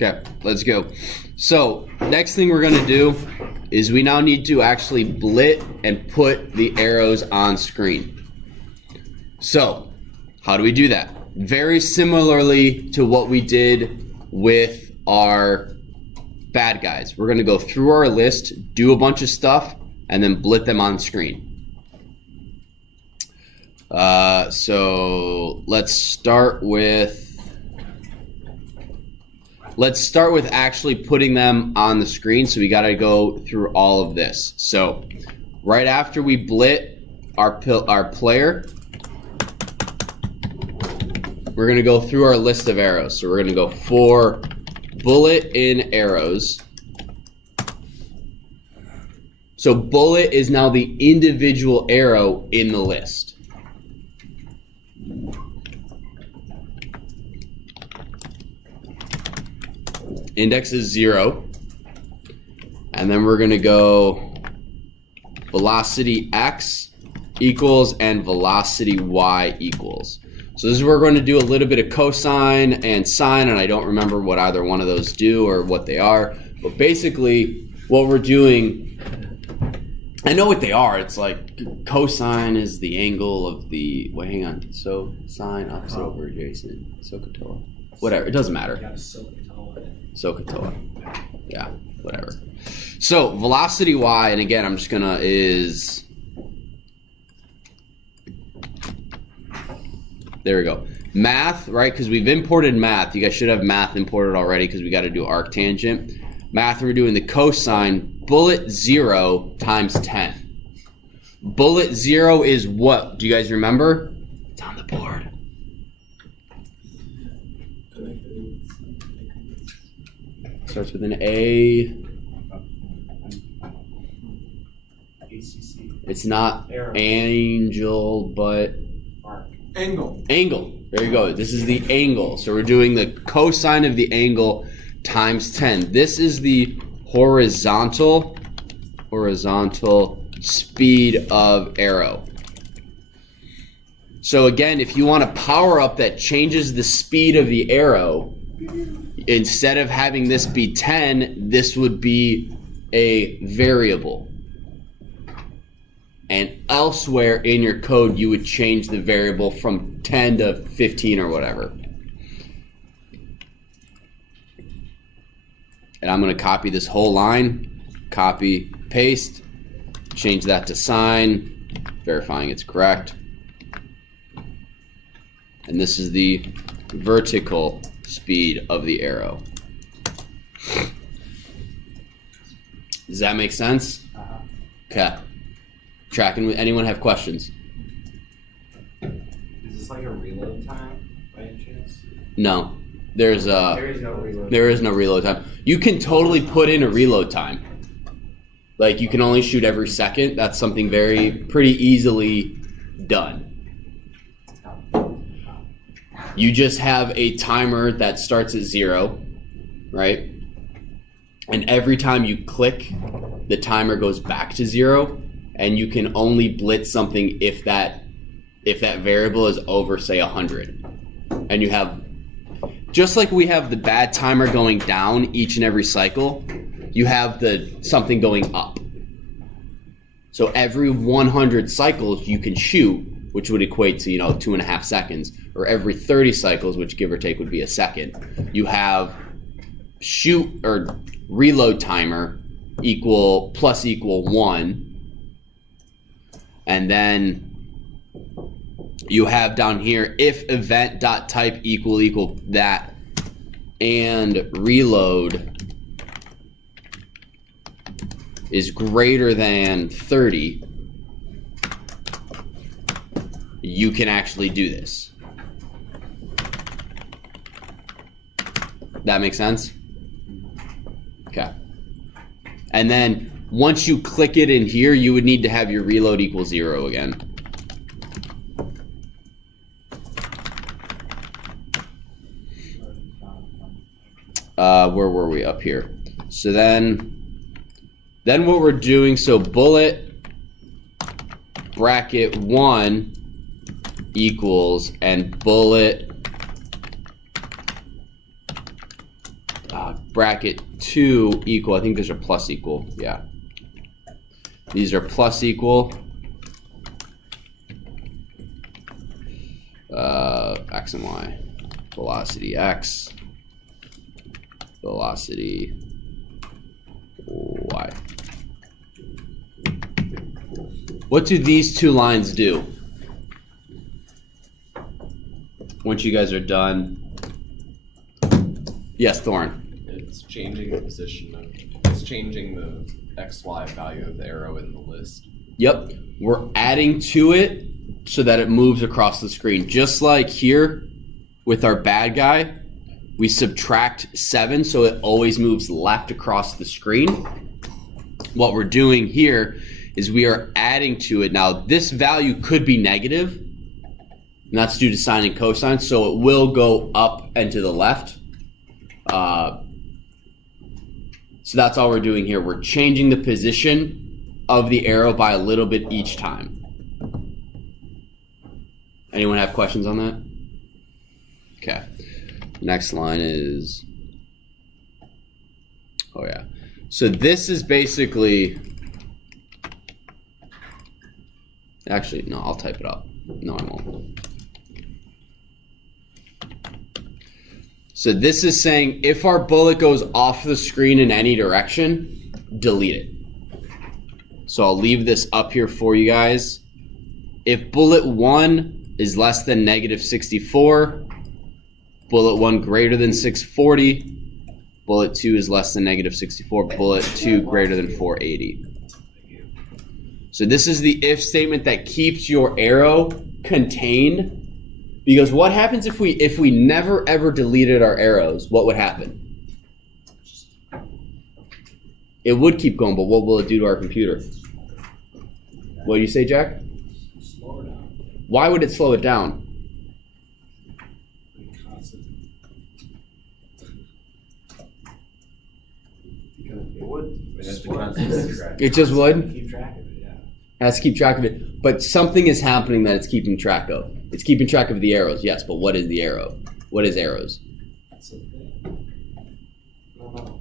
Okay, let's go. So next thing we're gonna do is we now need to actually blit and put the arrows on screen. So how do we do that? Very similarly to what we did with our bad guys. We're gonna go through our list, do a bunch of stuff, and then blit them on screen. So let's start with actually putting them on the screen. So we got to go through all of this. So right after we blit our player, we're going to go through our list of arrows. So we're going to go for bullet in arrows. So bullet is now the individual arrow in the list. Index is 0. And then we're going to go velocity x equals and velocity y equals. So this is where we're going to do a little bit of cosine and sine, and I don't remember what either one of those do or what they are. But basically what we're doing, I know what they are. It's like cosine is the angle of the, wait, hang on. So sine opposite over adjacent. SOHCAHTOA. Whatever, it doesn't matter. SOHCAHTOA. Yeah, whatever. So velocity y, and again, I'm just gonna there we go. Math, right? Because we've imported math. You guys should have math imported already because we got to do arctangent. Math, we're doing the cosine. Bullet 0 times 10. Bullet 0 is what? Do you guys remember? It's on the board. Starts with an A. It's not angel, but angle. Angle. There you go. This is the angle. So we're doing the cosine of the angle times 10. This is the horizontal speed of arrow. So again, if you want a power up that changes the speed of the arrow, instead of having this be 10, this would be a variable. And elsewhere in your code, you would change the variable from 10 to 15 or whatever. And I'm going to copy this whole line, copy, paste, change that to sine, verifying it's correct. And this is the vertical speed of the arrow. Does that make sense? Okay. Tracking with anyone have questions? Is this like a reload time by any chance? No. There is no reload time. You can totally put in a reload time. Like you can only shoot every second. That's something pretty easily done. You just have a timer that starts at 0, right? And every time you click, the timer goes back to 0, and you can only blitz something if that variable is over, say, 100. And you have, just like we have the bad timer going down each and every cycle, you have something going up. So every 100 cycles you can shoot, which would equate to 2.5 seconds, or every 30 cycles, which give or take would be a second, you have shoot or reload timer equal 1, and then you have down here if event.type equal that, and reload is greater than 30, you can actually do this. That makes sense? Okay. And then once you click it in here, you would need to have your reload equal 0 again. Where were we? Up here. So then what we're doing, so bullet bracket 1 equals, and bullet, bracket 2 equal. I think these are plus equal. Yeah. These are plus equal. X and Y. Velocity X. Velocity Y. What do these two lines do? Once you guys are done. Yes, Thorn. It's changing the position of, it's changing the XY value of the arrow in the list. Yep. We're adding to it so that it moves across the screen. Just like here with our bad guy, we subtract 7 so it always moves left across the screen. What we're doing here is we are adding to it. Now, this value could be negative, and that's due to sine and cosine, so it will go up and to the left. So that's all we're doing here. We're changing the position of the arrow by a little bit each time. Anyone have questions on that? Okay. Next line is, oh yeah. So this is basically, actually, no, I'll type it up. No, I won't. So this is saying if our bullet goes off the screen in any direction, delete it. So I'll leave this up here for you guys. If bullet 1 is less than negative 64, bullet 1 greater than 640, bullet 2 is less than negative 64, bullet 2 greater than 480. So this is the if statement that keeps your arrow contained. Because what happens if we never ever deleted our arrows? What would happen? It would keep going, but what will it do to our computer? What do you say, Jack? Slow it down. Why would it slow it down? It would. It just would? Keep track of it, yeah. It has to keep track of it. But something is happening that it's keeping track of. It's keeping track of the arrows, yes, but what is the arrow? What is arrows? That's the thing. No.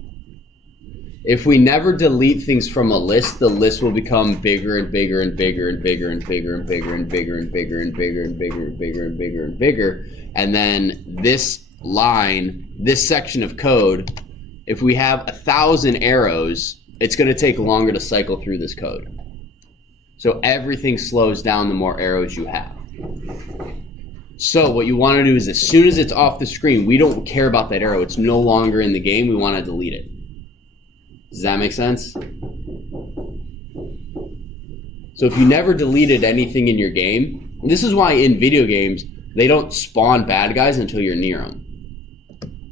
If we never delete things from a list, the list will become bigger and bigger and bigger and bigger and bigger and bigger and bigger and bigger and bigger and bigger and bigger and bigger and bigger. And then this line, this section of code, if we have 1,000 arrows, it's going to take longer to cycle through this code. So everything slows down the more arrows you have. So what you want to do is as soon as it's off the screen, we don't care about that arrow. It's no longer in the game. We want to delete it. Does that make sense? So if you never deleted anything in your game, and this is why in video games, they don't spawn bad guys until you're near them.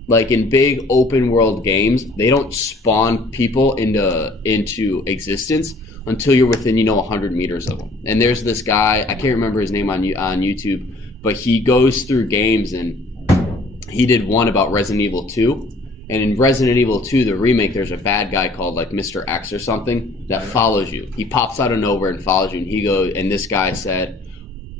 Like in big open world games, they don't spawn people into existence until you're within, 100 meters of them. And there's this guy, I can't remember his name on YouTube, but he goes through games, and he did one about Resident Evil 2. And in Resident Evil 2, the remake, there's a bad guy called like Mr. X or something that follows you. He pops out of nowhere and follows you, and this guy said,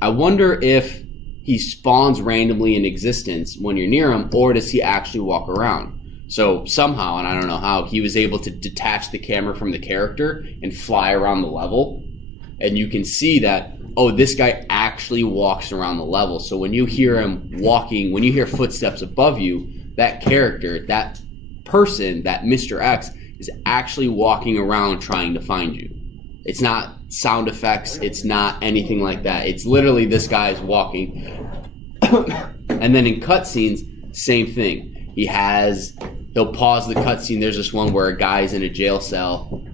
I wonder if he spawns randomly in existence when you're near him, or does he actually walk around? So somehow, and I don't know how, he was able to detach the camera from the character and fly around the level. And you can see that, oh, this guy actually walks around the level. So when you hear him walking, when you hear footsteps above you, that character, that person, that Mr. X, is actually walking around trying to find you. It's not sound effects. It's not anything like that. It's literally this guy is walking. And then in cutscenes, same thing. He'll pause the cutscene. There's this one where a guy's in a jail cell,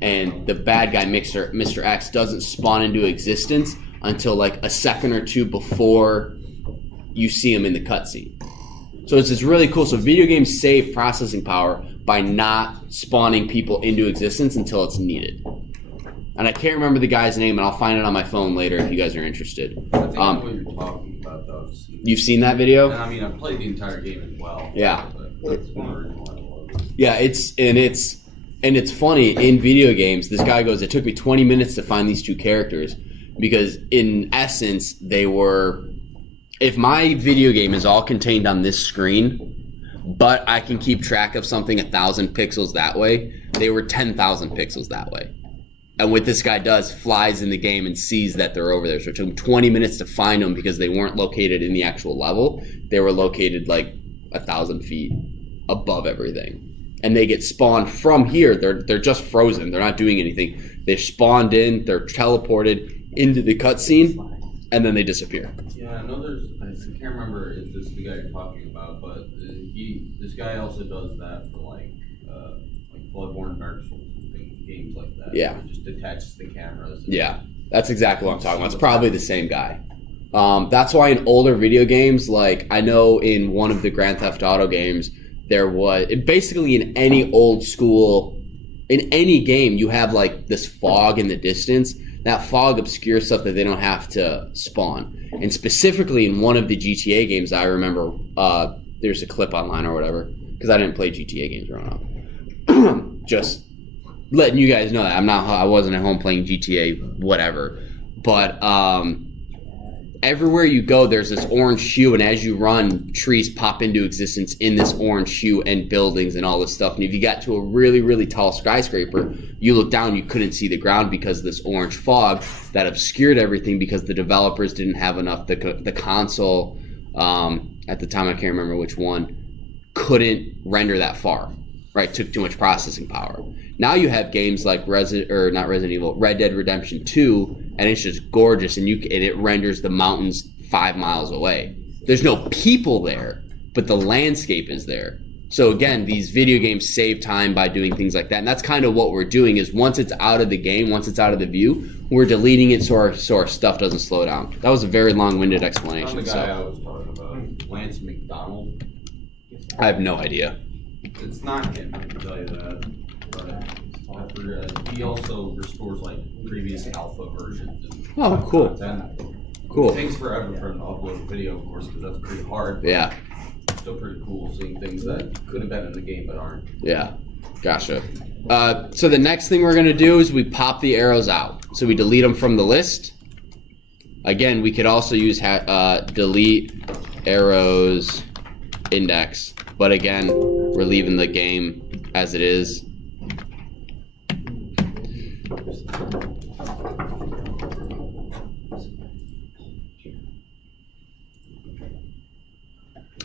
and the bad guy, Mr. X, doesn't spawn into existence until like a second or two before you see him in the cutscene. So it's really cool. So video games save processing power by not spawning people into existence until it's needed. And I can't remember the guy's name, and I'll find it on my phone later if you guys are interested. I think I know what you're talking about, though. You've seen that video? And I mean, I've played the entire game as well. Yeah. But it's wondering what it was. Yeah, it's funny in video games. This guy goes, it took me 20 minutes to find these two characters because in essence they were. If my video game is all contained on this screen, but I can keep track of something 1,000 pixels that way. They were 10,000 pixels that way. And what this guy does, flies in the game and sees that they're over there. So it took him 20 minutes to find them because they weren't located in the actual level. They were located like 1,000 feet above everything. And they get spawned from here. They're just frozen. They're not doing anything. They're spawned in. They're teleported into the cutscene, and then they disappear. Yeah, I know I can't remember if this is the guy you're talking about, but this guy also does that for like Bloodborne, Dark Souls, and games like that. Yeah. It just detaches the cameras. Yeah, that's exactly what I'm talking about. It's probably the same guy. That's why in older video games, like I know in one of the Grand Theft Auto games, there was basically in any old school, in any game, you have like this fog in the distance. That fog obscures stuff that they don't have to spawn. And specifically in one of the GTA games, I remember there's a clip online or whatever, because I didn't play GTA games growing up. Just letting you guys know that I wasn't at home playing GTA whatever. But everywhere you go, there's this orange hue, and as you run, trees pop into existence in this orange hue and buildings and all this stuff. And if you got to a really, really tall skyscraper, you look down, you couldn't see the ground because of this orange fog that obscured everything because the developers didn't have enough. The console, at the time, I can't remember which one, couldn't render that far, right? Took too much processing power. Now you have games like Red Dead Redemption 2, and it's just gorgeous, and it renders the mountains 5 miles away. There's no people there, but the landscape is there. So again, these video games save time by doing things like that, and that's kind of what we're doing. Is once it's out of the game, once it's out of the view, we're deleting it so our stuff doesn't slow down. That was a very long-winded explanation. The guy I was talking about, Lance McDonald. I have no idea. It's not him, I can tell you that. But I forget. He also restores like previous alpha versions. And Oh, cool. content. Cool. It takes forever for him to upload a video, of course, because that's pretty hard. But Yeah. still pretty cool seeing things that could have been in the game but aren't. Yeah, gotcha. So the next thing we're going to do is we pop the arrows out. So we delete them from the list. Again, we could also use delete arrows index. But again, we're leaving the game as it is.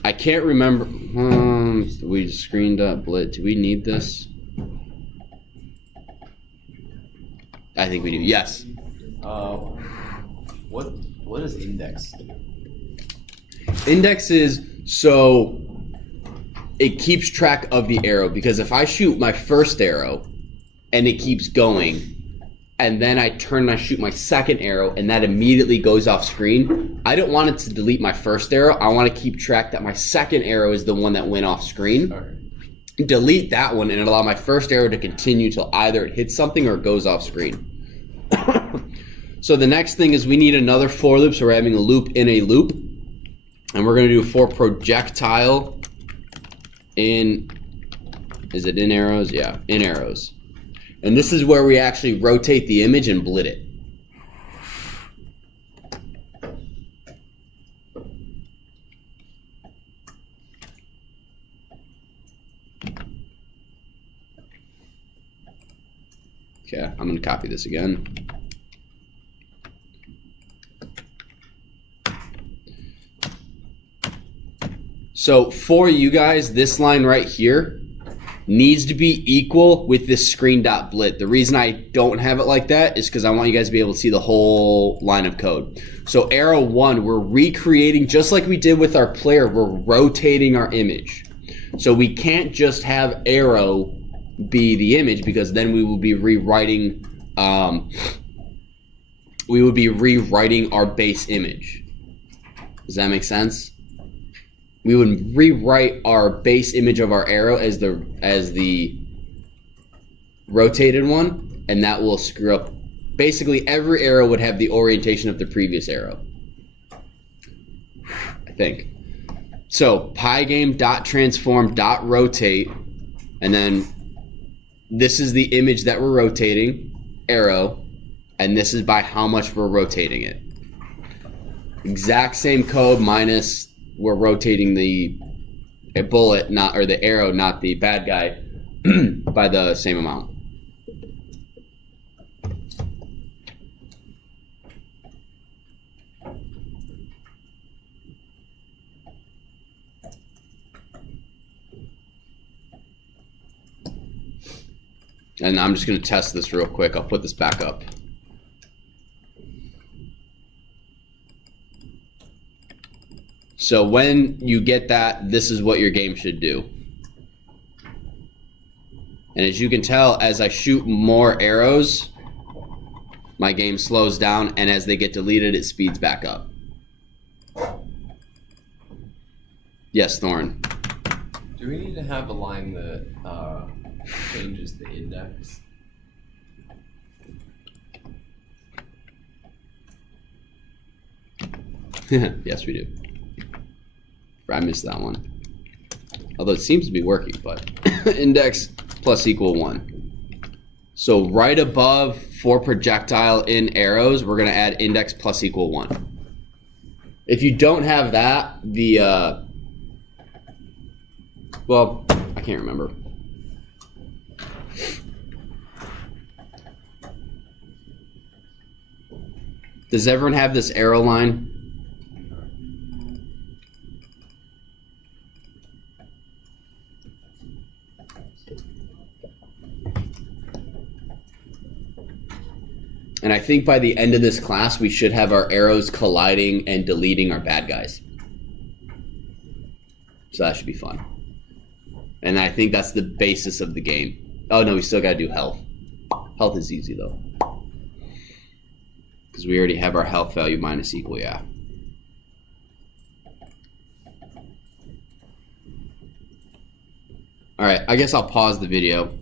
I can't remember. We screened up Blit. Do we need this? I think we do. Yes. What is index? Index is so it keeps track of the arrow, because if I shoot my first arrow and it keeps going, and then I turn and I shoot my second arrow and that immediately goes off screen, I don't want it to delete my first arrow. I want to keep track that my second arrow is the one that went off screen. Okay. Delete that one and allow my first arrow to continue till either it hits something or it goes off screen. So the next thing is we need another for loop, so we're having a loop in a loop. And we're going to do for projectile in, is it in arrows? Yeah, in arrows. And this is where we actually rotate the image and blit it. Okay, I'm going to copy this again. So for you guys, this line right here needs to be equal with this screen dot blit. The reason I don't have it like that is because I want you guys to be able to see the whole line of code. So arrow 1, we're recreating, just like we did with our player, we're rotating our image. So we can't just have arrow be the image, because then we will be rewriting our base image. Does that make sense? We would rewrite our base image of our arrow as the rotated one, and that will screw up. Basically, every arrow would have the orientation of the previous arrow, I think. So pygame.transform.rotate, and then this is the image that we're rotating, arrow, and this is by how much we're rotating it. Exact same code minus we're rotating the a bullet, not or the arrow, not the bad guy, by the same amount. And I'm just going to test this real quick. I'll put this back up. So when you get that, this is what your game should do. And as you can tell, as I shoot more arrows, my game slows down, and as they get deleted, it speeds back up. Yes, Thorn. Do we need to have a line that changes the index? Yes, we do. I missed that one. Although it seems to be working, but index plus equal 1. So right above for projectile in arrows, we're going to add index plus equal 1. If you don't have that, the well, I can't remember. Does everyone have this arrow line? And I think by the end of this class, we should have our arrows colliding and deleting our bad guys. So that should be fun. And I think that's the basis of the game. Oh no, we still gotta do health. Health is easy though. Because we already have our health value minus equal, yeah. Alright, I guess I'll pause the video.